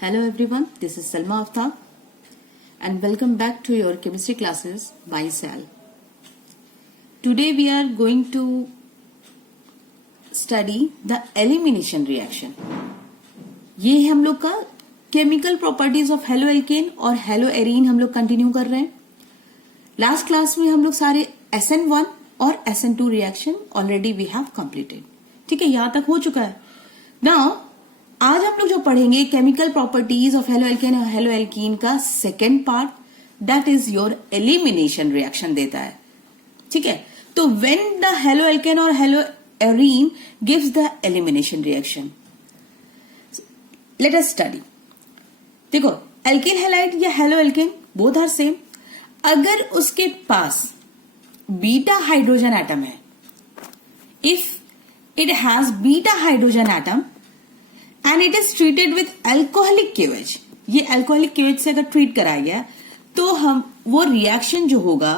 Hello everyone, this is Salma Aftab and welcome back to your chemistry classes by SAL. Today we are going to study the elimination reaction. ये हम लोग का chemical properties of halo alkane और halo arene हम लोग continue कर रहे हैं. लास्ट क्लास में हम लोग सारे SN1 और SN2 reaction already we have completed. ठीक है, यहां तक हो चुका है. नाउ आज हम लोग जो पढ़ेंगे chemical properties of halo alkane और हेलो एल्कीन का second part, that is your elimination reaction देता है. ठीक है, तो व्हेन द हेलो एल्केन और halo arene gives the elimination reaction, let us study. देखो, एल्केन हैलाइड या halo alkane both are same. अगर उसके पास बीटा हाइड्रोजन एटम है, if it has beta hydrogen atom and it is treated with alcoholic KOH, ये alcoholic KOH से अगर treat कराया गया तो हम वो रिएक्शन जो होगा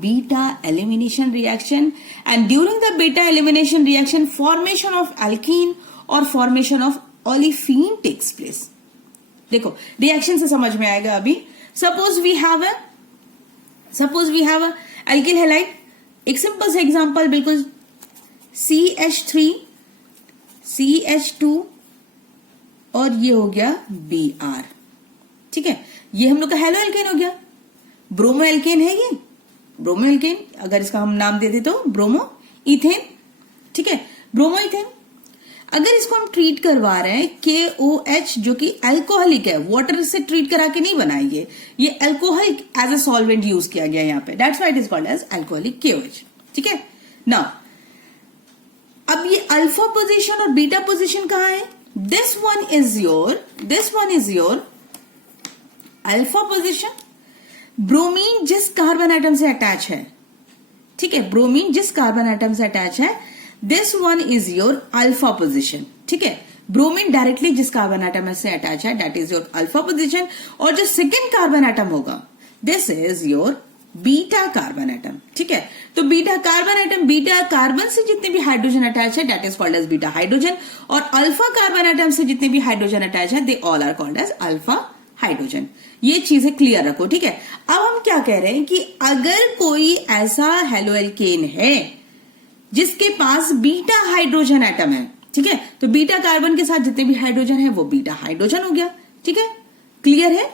beta elimination reaction, and during the beta elimination reaction formation of alkene और formation of olefin takes place. देखो, रिएक्शन से समझ में आएगा. अभी suppose we have a alkyl halide. एक सिंपल सा एग्जांपल, बिल्कुल CH3 CH2 और ये हो गया Br. ठीक है, ये हम लोग का हेलो एल्केन हो गया. ब्रोमो एल्केन है ये, ब्रोमो एल्केन. अगर इसका हम नाम दे दे तो ब्रोमो इथेन. ठीक है, ब्रोमो इथेन. अगर इसको हम ट्रीट करवा रहे हैं KOH जो कि अल्कोहलिक है, वाटर से ट्रीट करा के नहीं बनाइए, ये alcohol as a solvent use किया गया यहाँ पे, that's why it is called as alcoholic KOH. ठीक है, नाउ अब ये अल्फा पोजीशन और बीटा पोजीशन कहां है? This one is your alpha position. Bromine जिस कार्बन एटम से अटैच है, ठीक है, ब्रोमीन जिस कार्बन एटम से अटैच है, this one is your alpha position. ठीक है, ब्रोमीन डायरेक्टली जिस कार्बन एटम से अटैच है, that is your alpha position. और जो सेकेंड कार्बन एटम होगा, this is your beta carbon atom. ठीक है, तो beta carbon atom, beta carbon से जितने भी हाइड्रोजन अटैच है, that is called as beta hydrogen. और अल्फा कार्बन एटम से जितने भी हाइड्रोजन अटैच है, they all are called as alpha hydrogen. ये चीजें क्लियर रखो. ठीक है, अब हम क्या कह रहे हैं कि अगर कोई ऐसा हेलो एल्केन है जिसके पास बीटा हाइड्रोजन एटम है, ठीक है, तो बीटा कार्बन के साथ जितने भी हाइड्रोजन है वो बीटा हाइड्रोजन हो गया. ठीक है, क्लियर है?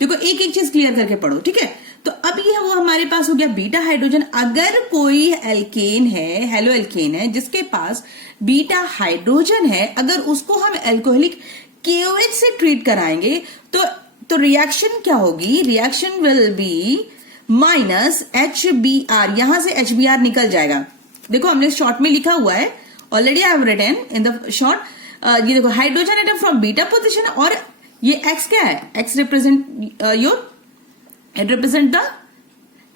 देखो, एक एक चीज क्लियर करके पढ़ो. ठीक है, तो अब ये वो हमारे पास हो गया बीटा हाइड्रोजन. अगर कोई एल्केन है, हेलो एल्केन है, जिसके पास बीटा हाइड्रोजन है, अगर उसको हम अल्कोहलिक KOH से ट्रीट कराएंगे तो रिएक्शन क्या होगी? Reaction will be minus HBr. यहां से HBr निकल जाएगा. देखो, हमने शॉर्ट में लिखा हुआ है, already I have written in the short. ये देखो, hydrogen atom from beta position, और ये X क्या है? X represent it represent the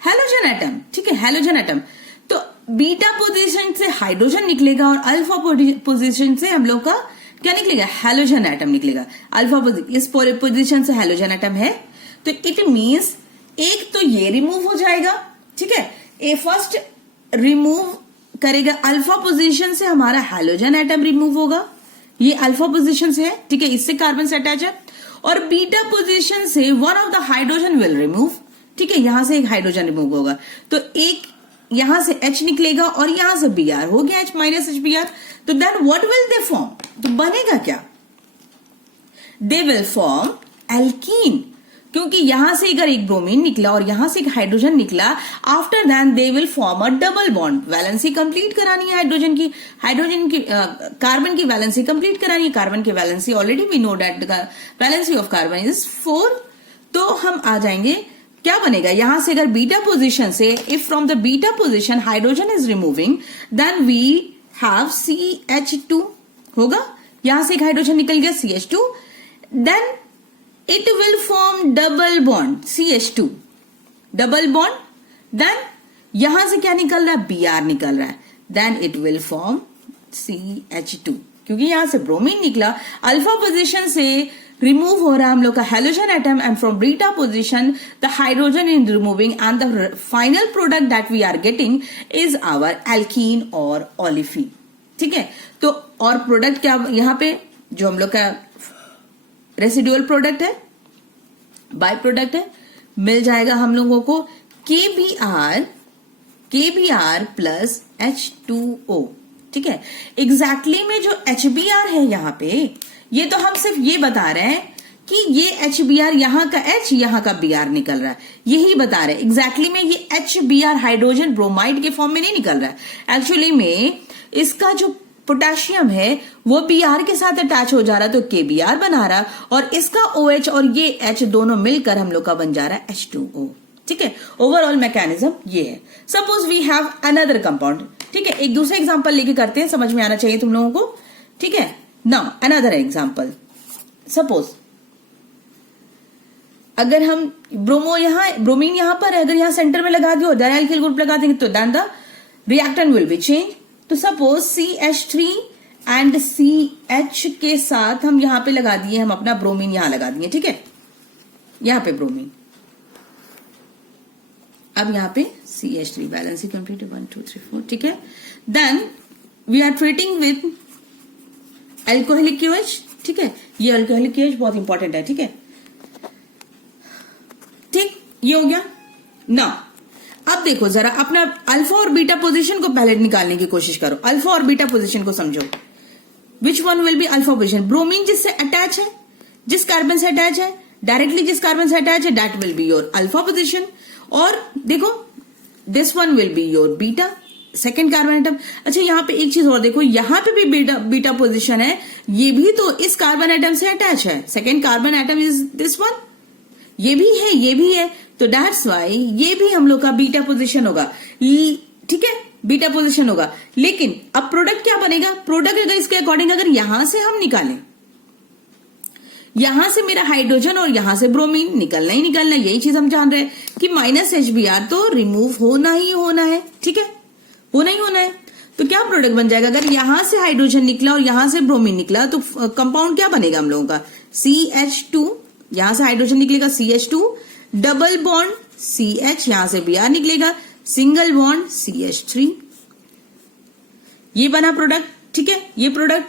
halogen atom. ठीक है, हैलोजन एटम. तो बीटा पोजीशन से हाइड्रोजन निकलेगा और अल्फा पोजीशन से हम लोग का क्या निकलेगा? हैलोजन एटम निकलेगा. अल्फा इस पोजीशन से हैलोजन एटम है, तो इट मींस एक तो ये रिमूव हो जाएगा. ठीक है, ए फर्स्ट रिमूव करेगा, अल्फा पोजीशन से हमारा हैलोजन एटम रिमूव होगा. ये अल्फा पोजीशन से है, ठीक है, इससे कार्बन से अटैच है. और बीटा पोजीशन से one of the hydrogen will remove. ठीक है, यहां से एक हाइड्रोजन रिमूव होगा, तो एक यहां से H निकलेगा और यहां से Br हो गया, H माइनस HBr. तो then what will they form? तो बनेगा क्या? दे विल फॉर्म एल्कीन, क्योंकि यहां से अगर एक ब्रोमीन निकला और यहां से एक हाइड्रोजन निकला, after that they will form a double bond. Valency complete करानी है हाइड्रोजन की कार्बन की वैलेंसी कंप्लीट करानी है. कार्बन की valency already we know that the valency of carbon is 4. तो हम आ जाएंगे, क्या बनेगा? यहां से अगर बीटा पोजीशन से, if from the beta position hydrogen is removing, then we have CH2 होगा. यहां से एक हाइड्रोजन निकल गया, CH2. देन it will form double bond CH2, double bond. then यहां से क्या निकल रहा है? Br निकल रहा है. then it will form CH2, क्योंकि यहां से ब्रोमीन निकला, अल्फा पोजीशन से रिमूव हो रहा है हम लोग का halogen atom, and from beta position the hydrogen in removing, and the final product that we are getting is our alkene और ओलिफीन. ठीक है, तो और प्रोडक्ट क्या यहां पे जो हम लोग का रेसिडुअल प्रोडक्ट है, बाय प्रोडक्ट है, मिल जाएगा हम लोगों को KBr प्लस H2O। ठीक है, एग्जैक्टली में जो HBr है यहाँ पे, ये तो हम सिर्फ ये बता रहे हैं कि ये HBr यहाँ का H यहाँ का Br निकल रहा है, यही बता रहे हैं। एग्जैक्टली में ये HBr हाइड्रोजन ब्रोमाइड के फॉर्म में नहीं निकल रहा है। एक्चुअली में इसका जो पोटेशियम है वो Br के साथ अटैच हो जा रहा है, तो KBr बना रहा, और इसका OH और ये H दोनों मिलकर हम लोग का बन जा रहा है H2O। ठीक है, ओवरऑल मैकेनिज्म ये है। Suppose we have another compound. ठीक है, एक दूसरे एग्जांपल लेके करते हैं, समझ में आना चाहिए तुम लोगों को। ठीक है, नाउ अनदर एग्जांपल। सपोज अगर हम ब्रोमीन यहां पर है, अगर यहां सेंटर में लगा दियो, डायल्किल ग्रुप लगा देंगे तो then the reactant will be change. तो सपोज CH3 एंड CH के साथ हम यहां पे लगा दिए, हम अपना ब्रोमीन यहां लगा दिए। ठीक है, यहां पे ब्रोमीन, अब यहां पे CH3 बैलेंस ही कंप्लीट 1 2 3 4। ठीक है, then we are treating with alcoholic KOH। ठीक है, ये अल्कोहलिक KOH बहुत इंपॉर्टेंट है। ठीक है, ठीक, ये हो गया ना। अब देखो जरा अपना अल्फा और बीटा पोजीशन को पहले निकालने की कोशिश करो। अल्फा और बीटा पोजीशन को समझो। विच one will be alpha position? Bromine जिससे अटैच है, जिस कार्बन से अटैच है, डायरेक्टली जिस कार्बन से अटैच है, that will be your alpha position. और देखो this one will be your beta, second carbon atom. अच्छा, यहां पे एक चीज और देखो, यहां पे भी बीटा पोजीशन है, ये भी तो इस कार्बन एटम से अटैच है। Second carbon atom is this one, ये भी है, ये भी है, तो दैट्स वाई ये भी हम लोग का बीटा पोजीशन होगा। ठीक है, बीटा पोजीशन होगा। लेकिन अब प्रोडक्ट क्या बनेगा? प्रोडक्ट अगर इसके अकॉर्डिंग अगर यहां से हम निकालें, यहां से मेरा हाइड्रोजन और यहां से ब्रोमीन निकलना ही निकलना, यही चीज हम जान रहे हैं कि माइनस HBr तो रिमूव होना ही होना है। ठीक है, होना ही होना है। तो क्या प्रोडक्ट बन जाएगा? अगर यहां से हाइड्रोजन निकला और यहां से ब्रोमीन निकला तो कंपाउंड क्या बनेगा हम लोगों का? CH2, यहां से हाइड्रोजन निकलेगा CH2, डबल बॉन्ड CH, यहां से Br निकलेगा, सिंगल बॉन्ड CH3, ये बना प्रोडक्ट। ठीक है, ये प्रोडक्ट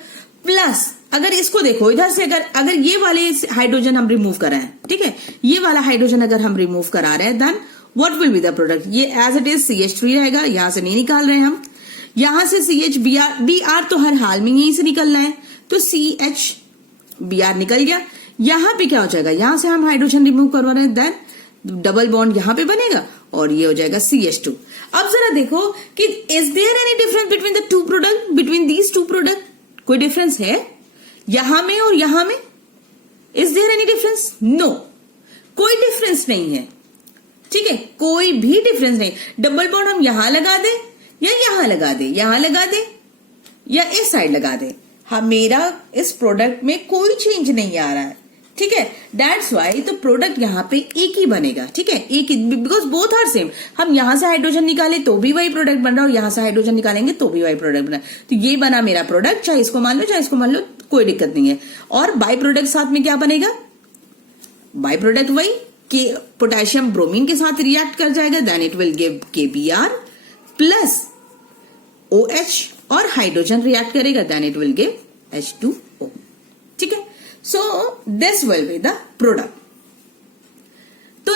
प्लस अगर इसको देखो इधर से, अगर ये वाले हाइड्रोजन हम रिमूव कर रहे हैं, ठीक है, ये वाला हाइड्रोजन अगर हम रिमूव करा रहे हैं, then what will be the product? ये एज इट इज CH3 रहेगा, यहां से नहीं निकाल रहे हैं हम, यहां से CH Br तो हर हाल में यहीं से निकलना है, तो CH Br निकल गया। यहां पे क्या हो जाएगा? यहां से हम हाइड्रोजन रिमूव करवा रहे हैं, देन डबल बॉन्ड यहां पे बनेगा और ये हो जाएगा CH2। अब जरा देखो कि is there any difference between the two product, between these two product? कोई डिफरेंस है यहां में और यहां में? Is there any difference? No, कोई डिफरेंस नहीं है। ठीक है, कोई भी डिफरेंस नहीं। डबल बॉन्ड हम यहां लगा दें या यहां लगा दें, यहां लगा दें या इस साइड लगा दें, हाँ, मेरा इस प्रोडक्ट में कोई चेंज नहीं आ रहा है। ठीक है, दैट्स वाई तो प्रोडक्ट यहां पे एक ही बनेगा। ठीक है, एक ही, बिकॉज बोथ आर सेम। हम यहां से हाइड्रोजन निकाले तो भी वही प्रोडक्ट बन रहा है और यहां से हाइड्रोजन निकालेंगे तो भी वही प्रोडक्ट बना। तो ये बना मेरा प्रोडक्ट, चाहे इसको मान लो चाहे इसको मान लो, कोई दिक्कत नहीं है। और बाय प्रोडक्ट साथ में क्या बनेगा? बाय प्रोडक्ट वही कि पोटेशियम ब्रोमीन के साथ रिएक्ट कर जाएगा, then it will give KBr plus OH और हाइड्रोजन रिएक्ट करेगा, then it will give H2O। ठीक है, so this will be the product. तो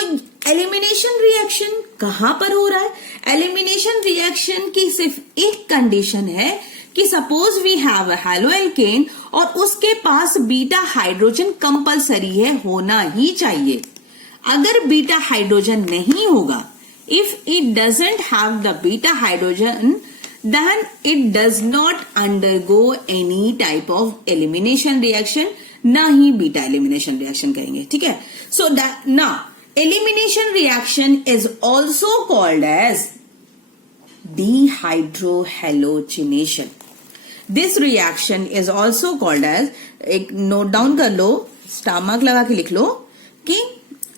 एलिमिनेशन रिएक्शन कहां पर हो रहा है? एलिमिनेशन रिएक्शन की सिर्फ एक कंडीशन है कि suppose we have a haloalkane और उसके पास बीटा हाइड्रोजन कंपलसरी है, होना ही चाहिए। अगर बीटा हाइड्रोजन नहीं होगा, if it doesn't have the beta hydrogen, then it does not undergo any type of elimination reaction, ना ही बीटा एलिमिनेशन रिएक्शन करेंगे। ठीक है, सो now elimination reaction is also called as dehydrohalogenation. This reaction is also called as, एक note down कर लो, star mark लगा के लिख लो कि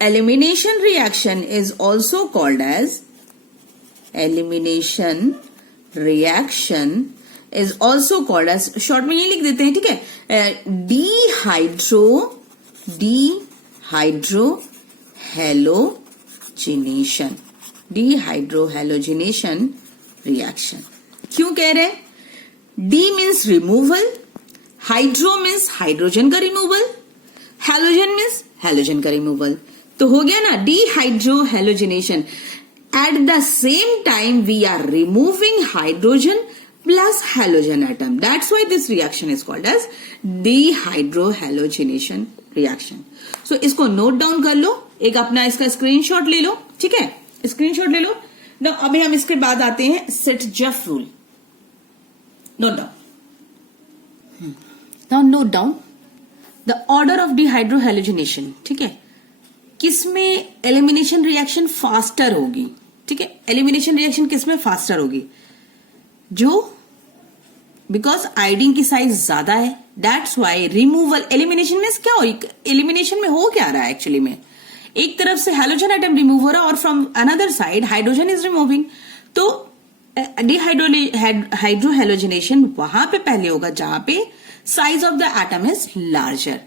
elimination reaction is also called as, elimination reaction is also called as, short में ये लिख देते हैं। ठीक है, dehydrohalogenation, dehydrohalogenation reaction। क्यों कह रहे हैं? D means removal, hydro means hydrogen का रिमूवल, हैलोजन मीन्स हैलोजन का रिमूवल, तो हो गया ना dehydrohalogenation. At the same time we are removing hydrogen plus halogen atom, that's why this reaction is called as dehydrohalogenation reaction. So इसको note down कर लो, एक अपना इसका स्क्रीनशॉट ले लो, ठीक है, स्क्रीनशॉट ले लो। नाउ अभी हम इसके बाद आते हैं Saytzeff rule. Note down, now note down the order of dehydrohalogenation, ठीक है, किसमें एलिमिनेशन रिएक्शन फास्टर होगी, ठीक है, एलिमिनेशन रिएक्शन किसमें फास्टर होगी, जो बिकॉज आयोडीन की साइज ज्यादा है, दैट्स वाई रिमूवल। एलिमिनेशन में क्या हो, एलिमिनेशन में हो क्या रहा है एक्चुअली में, एक तरफ से हैलोजन एटम रिमूव हो रहा है और from another side hydrogen is removing. तो डिहाइड्रोहैलोजिनेशन वहां पे पहले होगा जहां पे size of the atom is larger.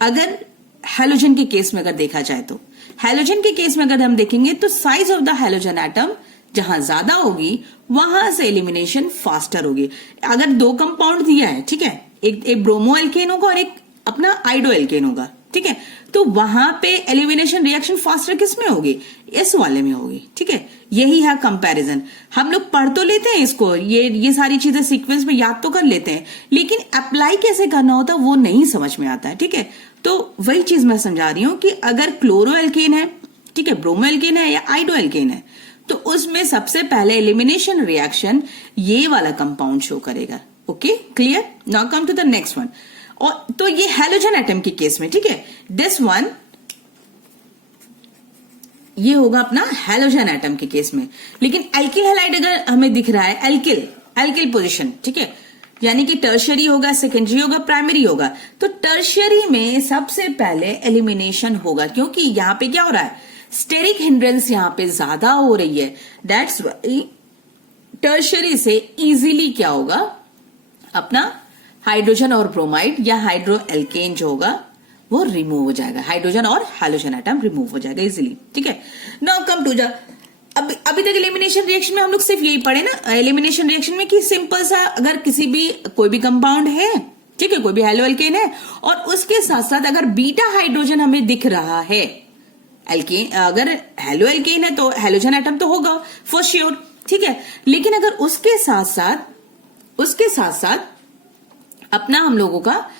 अगर हैलोजन के केस में अगर देखा जाए तो, हैलोजन के केस में अगर हम देखेंगे तो size of the halogen atom जहां ज्यादा होगी वहां से एलिमिनेशन फास्टर होगी। अगर दो कंपाउंड दिया है, ठीक है, एक ब्रोमो एल्केन होगा और एक अपना आइडो एल्केन होगा, ठीक है, तो वहां पे एलिमिनेशन रिएक्शन फास्टर किस में होगी, इस वाले में होगी, ठीक है। यही है कंपैरिजन। हम लोग पढ़ तो लेते हैं इसको, ये सारी चीजें सीक्वेंस में याद तो कर लेते हैं, लेकिन अप्लाई कैसे करना होता है वो नहीं समझ में आता है, ठीक है। तो वही चीज मैं समझा रही हूं कि अगर क्लोरो एल्केन है, ठीक है, ब्रोमो एल्केन है या आइडो एल्केन है, तो उसमें सबसे पहले एलिमिनेशन रिएक्शन ये वाला कंपाउंड शो करेगा। Okay, clear. Now come to the next one. और तो ये हैलोजन एटम के केस में, ठीक है, दिस वन ये होगा अपना हैलोजन एटम के केस में। लेकिन एल्किल हैलाइड अगर हमें दिख रहा है, एल्किल पोजीशन, ठीक है, यानी कि टर्शियरी होगा, सेकेंडरी होगा, प्राइमरी होगा, तो टर्शियरी में सबसे पहले एलिमिनेशन होगा, क्योंकि यहां पे क्या हो रहा है, स्टेरिक हिंड्रेंस यहां पे ज्यादा हो रही है, दैट्स वाई टर्शियरी से इजीली क्या होगा, अपना हाइड्रोजन और ब्रोमाइड या हाइड्रो एल्केन जो होगा वो रिमूव हो जाएगा, हाइड्रोजन और हैलोजन एटम रिमूव हो जाएगा इजीली, ठीक है। नाउ कम टू द अभी तक एलिमिनेशन रिएक्शन में हम लोग सिर्फ यही पढ़े ना, एलिमिनेशन रिएक्शन में कि सिंपल सा, अगर किसी भी कोई भी कंपाउंड है, ठीक है, कोई भी हैलो एल्केन है और उसके साथ साथ अगर बीटा हाइड्रोजन हमें दिख रहा है, एल्केन अगर हेलो एल्केन है तो हैलोजन एटम तो होगा फॉर श्योर, ठीक है। लेकिन अगर उसके साथ साथ अपना हम लोगों का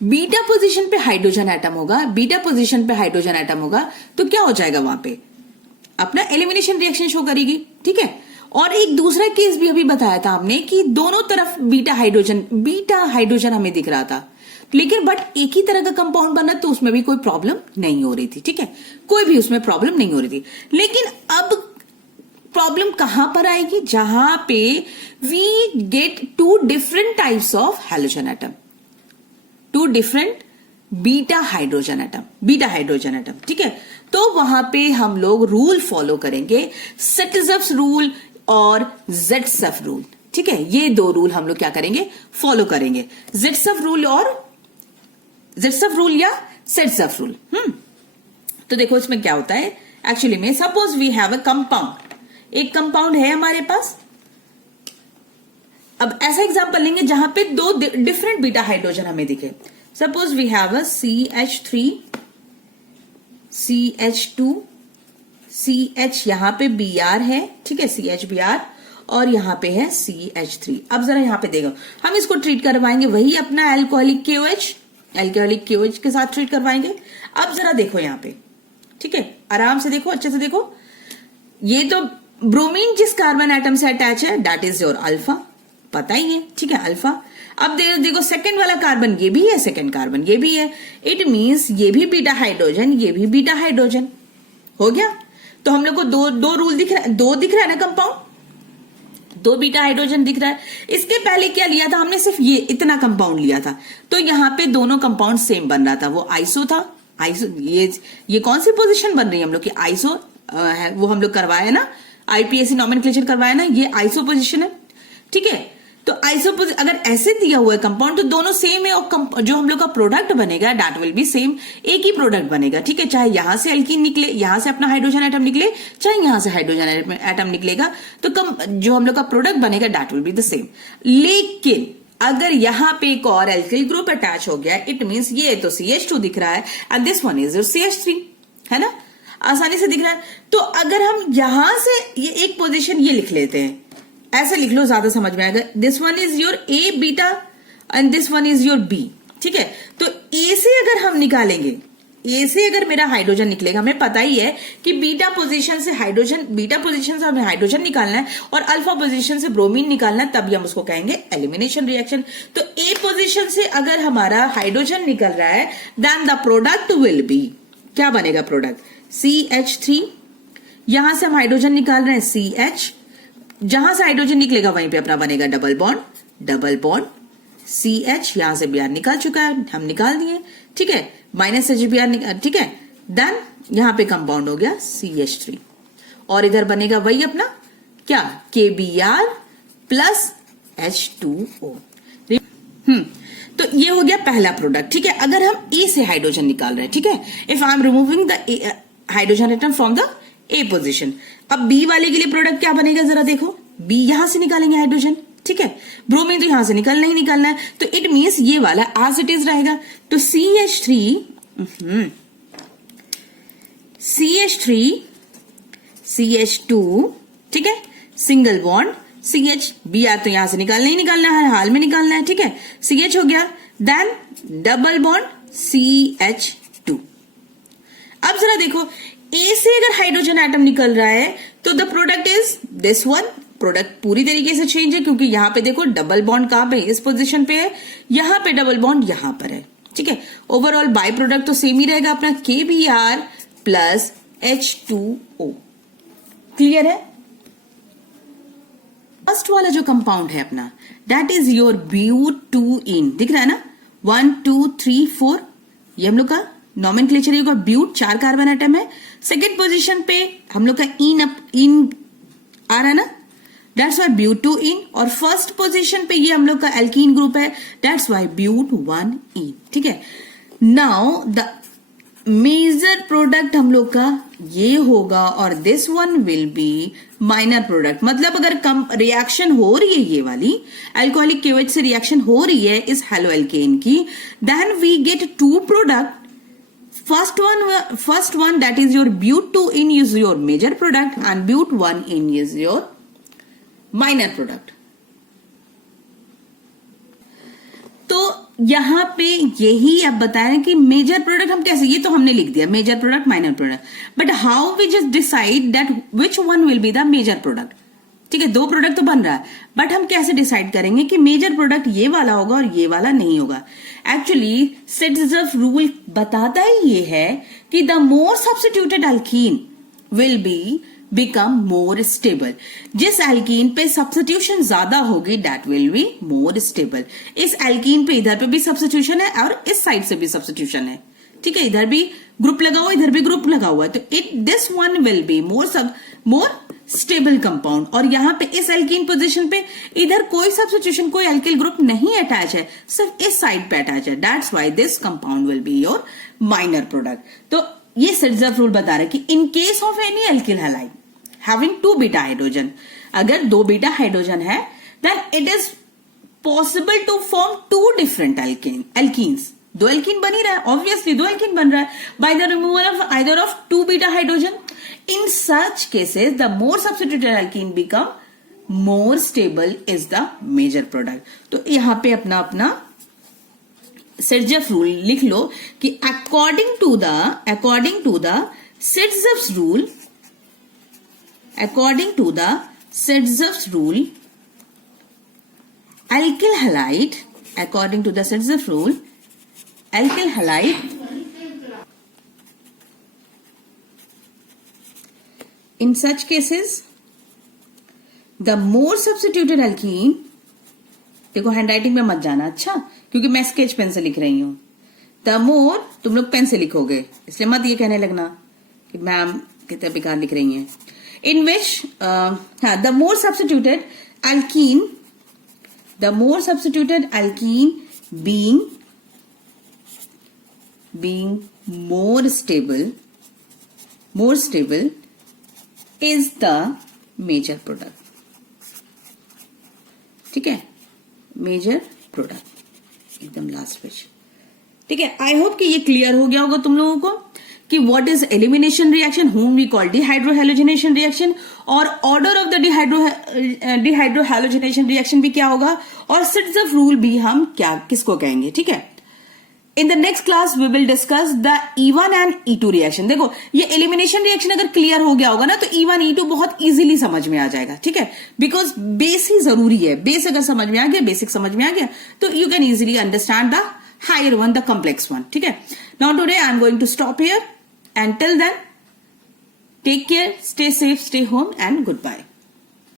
बीटा पोजीशन पे हाइड्रोजन एटम होगा, बीटा पोजीशन पे हाइड्रोजन एटम होगा, तो क्या हो जाएगा, वहां पे अपना एलिमिनेशन रिएक्शन शो करेगी, ठीक है। और एक दूसरा केस भी अभी बताया था हमने कि दोनों तरफ बीटा हाइड्रोजन हमें दिख रहा था, लेकिन बट एक ही तरह का कंपाउंड बना तो उसमें भी कोई प्रॉब्लम नहीं हो रही थी, ठीक है, कोई भी उसमें प्रॉब्लम नहीं हो रही थी। लेकिन अब प्रॉब्लम कहां पर आएगी, जहां पे we get two different types of halogen atom, two different beta hydrogen atom, ठीक है। तो वहां पे हम लोग रूल फॉलो करेंगे, सेट-जफ रूल और जेड-सफ रूल, ठीक है। ये दो रूल हम लोग क्या करेंगे, फॉलो करेंगे, जेड-सफ रूल या सेट-जफ रूल। तो देखो इसमें क्या होता है एक्चुअली में, suppose we have a compound, एक कंपाउंड है हमारे पास। अब ऐसा एग्जांपल लेंगे जहां पे दो डिफरेंट बीटा हाइड्रोजन हमें दिखे। Suppose we have a CH3, CH2, CH, यहां पे Br है, ठीक है, CHBr, और यहां पे है CH3। अब जरा यहां पे देखो, हम इसको ट्रीट करवाएंगे वही अपना अल्कोहलिक KOH के साथ ट्रीट करवाएंगे। अब जरा देखो यहां पे, ठीक है, आराम से देखो, अच्छे से देखो, ये तो ब्रोमीन जिस कार्बन एटम से अटैच है दैट इज योर अल्फा, पता ही है, ठीक है, अल्फा। अब देखो सेकंड वाला कार्बन ये भी है, सेकंड कार्बन ये भी है, इट मींस ये भी बीटा हाइड्रोजन, ये भी बीटा हाइड्रोजन हो गया। तो हम लोग को दो रूल दिख रहा है, दो दिख रहा है ना कंपाउंड, दो बीटा हाइड्रोजन दिख रहा है। इसके पहले क्या लिया था हमने, सिर्फ ये इतना कंपाउंड लिया था, तो यहां पे दोनों कंपाउंड सेम बन रहा था, वो आइसो था, आइसो, ये कौन सी पोजीशन बन रही है हम लोग की, आइसो है, वो हम लोग करवाया ना, IPSC नॉमेनक्लेचर करवाया ना, ये आइसो पोजीशन है, ठीक है। तो आइसो अगर ऐसे दिया हुआ है कंपाउंड तो दोनों सेम है, और जो हम लोग का प्रोडक्ट बनेगा दैट विल बी सेम, एक ही प्रोडक्ट बनेगा, ठीक है। चाहे यहां से एल्कीन निकले, यहां से अपना हाइड्रोजन एटम निकले, चाहे यहां से हाइड्रोजन एटम निकलेगा, तो जो हम लोग का प्रोडक्ट बनेगा that will be the same. लेकिन अगर यहां पे एक और एल्किल ग्रुप अटैच हो गया, इट मीन्स ये तो CH2 दिख रहा है and this one is your CH3, है ना, आसानी से दिख रहा है। तो अगर हम यहां से ये एक पोजीशन ये लिख लेते हैं, ऐसे लिख लो, ज्यादा समझ में आएगा। This one is your A beta and this one is your B, ठीक है। तो A से अगर हम निकालेंगे, ए से अगर मेरा हाइड्रोजन निकलेगा, हमें पता ही है कि बीटा पोजीशन से हमें हाइड्रोजन निकालना है और अल्फा पोजीशन से ब्रोमीन निकालना है, तभी हम उसको कहेंगे एलिमिनेशन रिएक्शन। तो ए पोजीशन से अगर हमारा हाइड्रोजन निकल रहा है, then the product will be, क्या बनेगा प्रोडक्ट, CH3। यहां से हम हाइड्रोजन निकाल रहे हैं CH, जहां से हाइड्रोजन निकलेगा वहीं पे अपना बनेगा डबल बॉन्ड CH, यहां से Br निकाल चुका है, हम निकाल दिए, ठीक है, माइनस से Br, ठीक है। देन यहां पे कंपाउंड हो गया CH3 और इधर बनेगा वही अपना क्या, KBr प्लस H2O। तो ये हो गया पहला प्रोडक्ट, ठीक है। अगर हम ए से हाइड्रोजन निकाल रहे हैं, ठीक है, if I am removing the hydrogen atom from the A position, अब बी वाले के लिए प्रोडक्ट क्या बनेगा जरा देखो, बी यहां से निकालेंगे हाइड्रोजन, ठीक है, ब्रोमीन तो यहां से निकालना ही निकालना है, तो इट मीन्स ये वाला एज इट इज रहेगा। तो CH3 CH2, ठीक है, सिंगल बॉन्ड CH, Br तो यहां से निकालना ही निकालना है, हाल में निकालना है, ठीक है, CH हो गया, देन डबल बॉन्ड CH2। अब जरा देखो, ए से अगर हाइड्रोजन एटम निकल रहा है तो the product is this one. Product पूरी तरीके से चेंज है, क्योंकि यहां पे देखो डबल बॉन्ड कहां पे, इस पोजीशन पे है, यहां पे डबल बॉन्ड यहां पर है, ठीक है। ओवरऑल बाय प्रोडक्ट तो सेम ही रहेगा अपना, KBr प्लस H2O। क्लियर है। फर्स्ट वाला जो कंपाउंड है अपना, दैट इज योर ब्यूट-2-इन, दिख रहा है ना, 1 2 3 4, ये हम लोग का नॉमेनक्लेचर होगा, ब्यूट 4 कार्बन एटम है। सेकेंड पोजीशन पे हम लोग का इन आ रहा है ना, दैट्स वाई ब्यूट-2-इन, और फर्स्ट पोजीशन पे ये हम लोग का एल्कीन ग्रुप है, दैट्स वाई ब्यूट-1-इन, ठीक है। नाउ द मेजर प्रोडक्ट हम लोग का ये होगा और this one will B minor product. मतलब अगर कम रिएक्शन हो रही है, ये वाली अल्कोहलिक KOH से रिएक्शन हो रही है इस हेलो एल्केन की, then we get 2 product. First one that is your but-2-in is your major product and but-1-in is your minor product. तो यहां पे यही अब बता रहे हैं कि मेजर प्रोडक्ट हम कैसे, ये तो हमने लिख दिया major product minor product, but how we just decide that which one will be the major product. ठीक है, 2 प्रोडक्ट तो बन रहा है, बट हम कैसे डिसाइड करेंगे कि मेजर प्रोडक्ट ये वाला होगा और ये वाला नहीं होगा। एक्चुअली सिट्जफ रूल बताता ही ये है कि the more substituted alkyne will be become more stable. जिस एल्कीन पे सब्स्टिट्यूशन ज्यादा होगी that will be more stable. इस एल्कीन पे इधर पे भी सब्स्टिट्यूशन है और इस साइड से भी सब्स्टिट्यूशन है, ठीक है, इधर भी ग्रुप लगा हुआ, इधर भी ग्रुप लगा हुआ है, तो this one will be more stable compound. और यहां पे इस एल्कीन पोजीशन पे इधर कोई सब्स्टिट्यूशन, कोई एल्किल ग्रुप नहीं अटैच है, सिर्फ इस साइड पे अटैच है, that's why this compound will be your minor product. तो ये सिट्जफ रूल बता रहा है कि in case of any alkyl halide having 2 beta hydrogen, अगर 2 बीटा हाइड्रोजन है then it is possible to form 2 different alkenes. 2 alkene बन ही रहा है, ऑब्वियसली 2 एल्कीन बन रहा है by the removal of either of 2 beta hydrogen. In such cases, the more substituted alkene become more stable is the major product. तो यहां पे अपना सिट्जफ रूल लिख लो कि according to the Sitzeff's rule, alkyl halide, according to the Sitzeff's rule, alkyl halide in such cases the more substituted alkene, देखो handwriting में मत जाना, अच्छा, क्योंकि मैं स्केच पेन से लिख रही हूं। द मोर, तुम लोग पेन से लिखोगे इसलिए मत ये कहने लगना कि मैम कितने बेकार लिख रही हैं। In which the more substituted alkene being more stable is the major product। ठीक है, मेजर प्रोडक्ट, एकदम लास्ट पेज। ठीक है, आई होप कि ये क्लियर हो गया होगा तुम लोगों को कि what is elimination reaction, whom we call dehydrohalogenation reaction, और order of the dehydrohalogenation reaction भी क्या होगा, और सिट्ज़फ रूल भी हम क्या किसको कहेंगे। ठीक है, in the next class we will discuss the E1 and E2 reaction. देखो ये एलिमिनेशन रिएक्शन अगर क्लियर हो गया होगा ना तो E1 E2 बहुत इजीली समझ में आ जाएगा। ठीक है, बिकॉज बेस ही जरूरी है, बेस अगर समझ में आ गया, बेसिक समझ में आ गया तो you can easily understand the higher one, the complex one. ठीक है, now today I am going to stop here, and till then take care, stay safe, stay home, and goodbye.